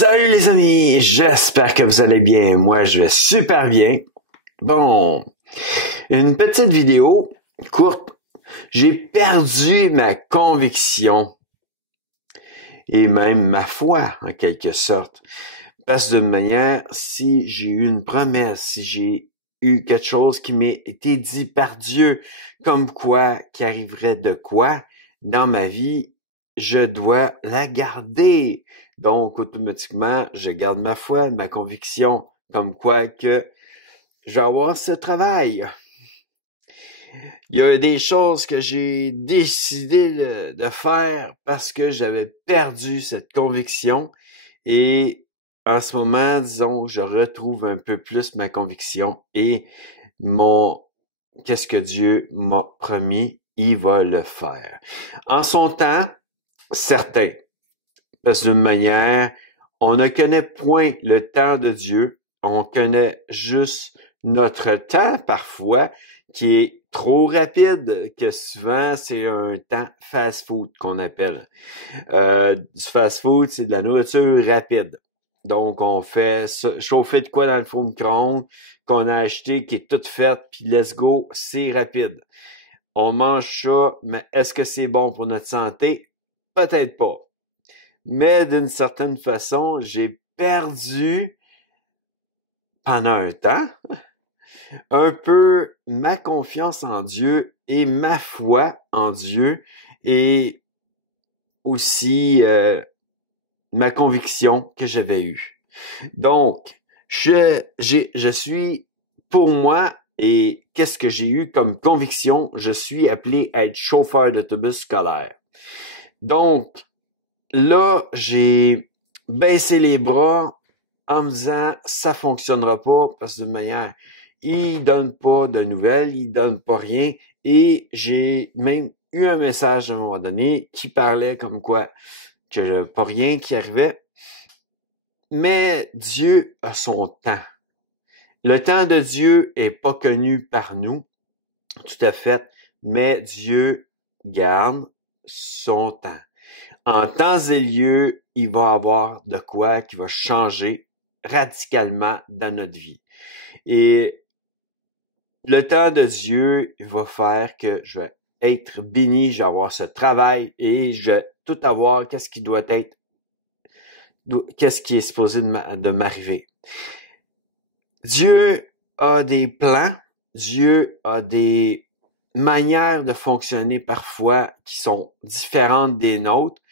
Salut les amis, j'espère que vous allez bien. Moi, je vais super bien. Bon, une petite vidéo courte. J'ai perdu ma conviction et même ma foi, en quelque sorte. Parce que d'une manière, si j'ai eu une promesse, si j'ai eu quelque chose qui m'ait été dit par Dieu, comme quoi, qui arriverait de quoi dans ma vie, je dois la garder. Donc, automatiquement, je garde ma foi, ma conviction, comme quoi que je vais avoir ce travail. Il y a des choses que j'ai décidé de faire parce que j'avais perdu cette conviction et en ce moment, disons, je retrouve un peu plus ma conviction et qu'est-ce que Dieu m'a promis, il va le faire. En son temps, certain, parce d'une manière, on ne connaît point le temps de Dieu, on connaît juste notre temps parfois, qui est trop rapide, que souvent c'est un temps fast-food qu'on appelle. Du fast-food, c'est de la nourriture rapide. Donc, on fait chauffer de quoi dans le four micro-ondes qu'on a acheté, qui est tout fait, puis let's go, c'est rapide. On mange ça, mais est-ce que c'est bon pour notre santé? Peut-être pas. Mais d'une certaine façon, j'ai perdu pendant un temps un peu ma confiance en Dieu et ma foi en Dieu et aussi ma conviction que j'avais eue. Donc, je suis, pour moi, et qu'est-ce que j'ai eu comme conviction? Je suis appelé à être chauffeur d'autobus scolaire. Donc, là, j'ai baissé les bras en me disant, ça fonctionnera pas, parce que de manière, il donne pas de nouvelles, il donne pas rien, et j'ai même eu un message à un moment donné qui parlait comme quoi que pas rien qui arrivait. Mais Dieu a son temps. Le temps de Dieu est pas connu par nous, tout à fait, mais Dieu garde son temps. En temps et lieu, il va y avoir de quoi qui va changer radicalement dans notre vie. Et le temps de Dieu va faire que je vais être béni, je vais avoir ce travail et je vais tout avoir qu'est-ce qui doit être, qu'est-ce qui est supposé de m'arriver. Dieu a des plans, Dieu a des manières de fonctionner parfois qui sont différentes des nôtres.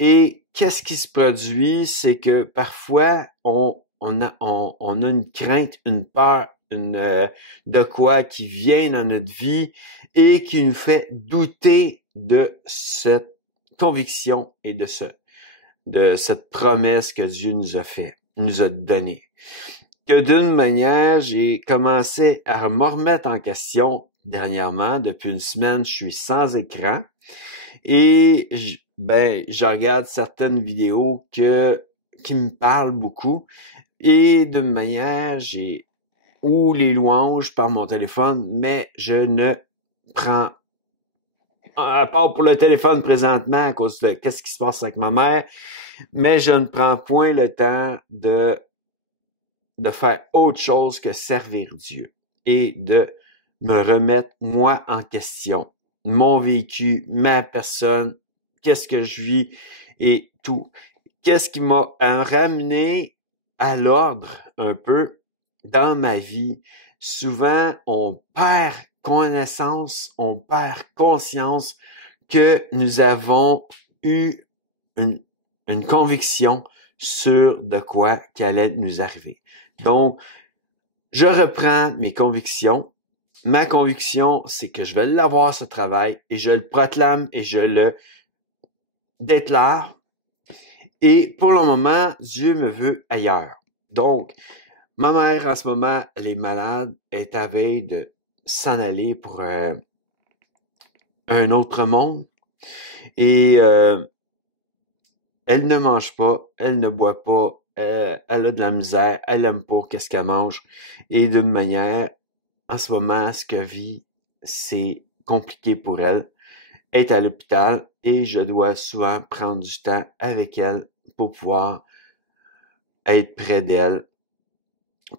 Et qu'est-ce qui se produit, c'est que parfois on a une crainte, une peur, de quoi qui vient dans notre vie et qui nous fait douter de cette conviction et de cette promesse que Dieu nous a donnée. Que d'une manière, j'ai commencé à me remettre en question dernièrement. Depuis une semaine, je suis sans écran et je regarde certaines vidéos qui me parlent beaucoup et d'une manière, ou les louanges par mon téléphone, mais je ne prends, à part pour le téléphone présentement à cause de qu'est-ce qui se passe avec ma mère, mais je ne prends point le temps de faire autre chose que servir Dieu et de me remettre moi en question, mon vécu, ma personne, qu'est-ce que je vis et tout. Qu'est-ce qui m'a ramené à l'ordre un peu dans ma vie. Souvent, on perd connaissance, on perd conscience que nous avons eu une conviction sur de quoi qui allait nous arriver. Donc, je reprends mes convictions. Ma conviction, c'est que je vais l'avoir ce travail et je le proclame et je le déclare. Et pour le moment, Dieu me veut ailleurs. Donc, ma mère, en ce moment, elle est malade, elle est à veille de s'en aller pour un autre monde. Et elle ne mange pas, elle ne boit pas, elle a de la misère, elle aime pas qu'est-ce qu'elle mange. Et d'une manière, en ce moment, ce qu'elle vit, c'est compliqué pour elle. Elle est à l'hôpital et je dois souvent prendre du temps avec elle pour pouvoir être près d'elle,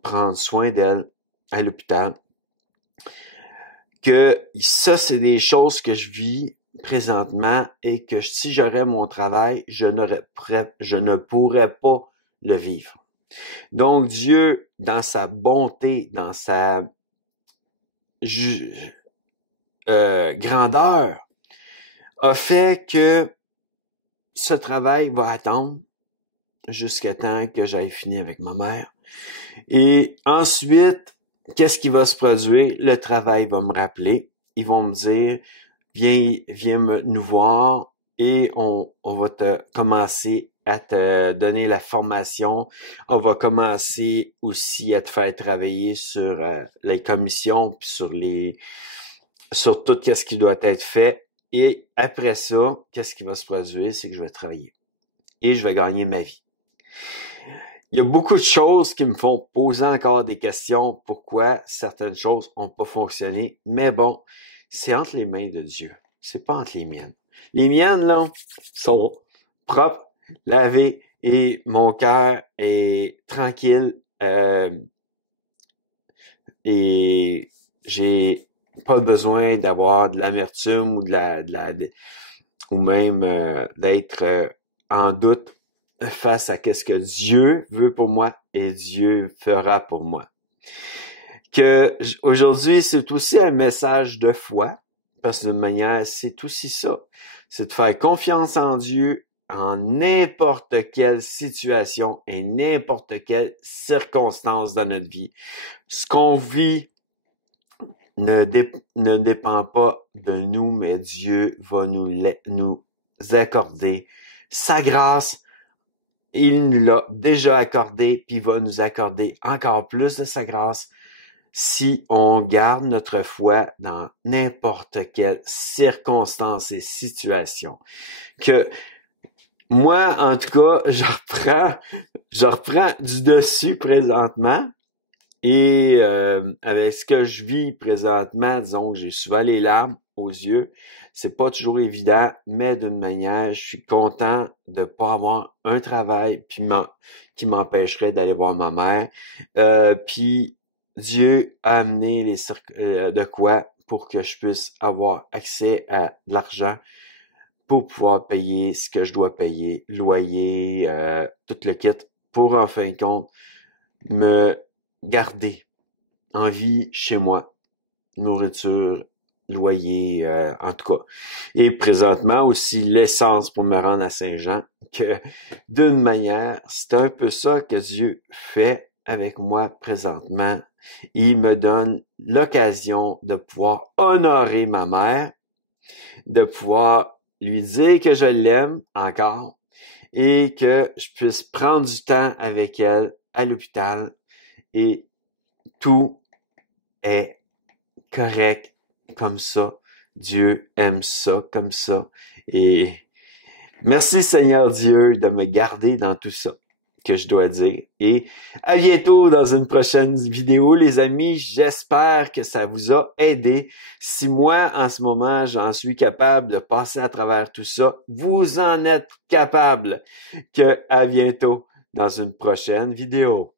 prendre soin d'elle à l'hôpital. Que ça, c'est des choses que je vis présentement et que si j'aurais mon travail, je ne pourrais pas le vivre. Donc, Dieu, dans sa bonté, dans sa grandeur, a fait que ce travail va attendre jusqu'à temps que j'aille fini avec ma mère. Et ensuite, qu'est-ce qui va se produire? Le travail va me rappeler. Ils vont me dire, viens nous voir et on va commencer à te donner la formation. On va commencer aussi à te faire travailler sur les commissions puis sur tout ce qui doit être fait. Et après ça, qu'est-ce qui va se produire? C'est que je vais travailler et je vais gagner ma vie. Il y a beaucoup de choses qui me font poser encore des questions. Pourquoi certaines choses n'ont pas fonctionné? Mais bon, c'est entre les mains de Dieu. C'est pas entre les miennes. Les miennes, là, sont propres, lavées, et mon cœur est tranquille. Et j'ai pas besoin d'avoir de l'amertume ou même d'être en doute face à ce que Dieu veut pour moi et Dieu fera pour moi. Que aujourd'hui, c'est aussi un message de foi, parce que d'une manière, c'est aussi ça. C'est de faire confiance en Dieu en n'importe quelle situation et n'importe quelle circonstance dans notre vie. Ce qu'on vit ne dépend pas de nous, mais Dieu va nous accorder sa grâce. Il nous l'a déjà accordé, puis il va nous accorder encore plus de sa grâce si on garde notre foi dans n'importe quelle circonstance et situation. Que moi, en tout cas, je reprends du dessus présentement. Et avec ce que je vis présentement, disons que j'ai souvent les larmes aux yeux. C'est pas toujours évident, mais d'une manière, je suis content de pas avoir un travail qui m'empêcherait d'aller voir ma mère. Puis Dieu a amené de quoi pour que je puisse avoir accès à de l'argent pour pouvoir payer ce que je dois payer, loyer, tout le kit, pour en fin de compte me garder en vie chez moi, nourriture, loyer, en tout cas. Et présentement aussi l'essence pour me rendre à Saint-Jean, que d'une manière, c'est un peu ça que Dieu fait avec moi présentement. Il me donne l'occasion de pouvoir honorer ma mère, de pouvoir lui dire que je l'aime encore et que je puisse prendre du temps avec elle à l'hôpital et tout est correct comme ça. Dieu aime ça comme ça. Et merci Seigneur Dieu de me garder dans tout ça que je dois dire. Et à bientôt dans une prochaine vidéo, les amis. J'espère que ça vous a aidé. Si moi, en ce moment, j'en suis capable de passer à travers tout ça, vous en êtes capable. À bientôt dans une prochaine vidéo.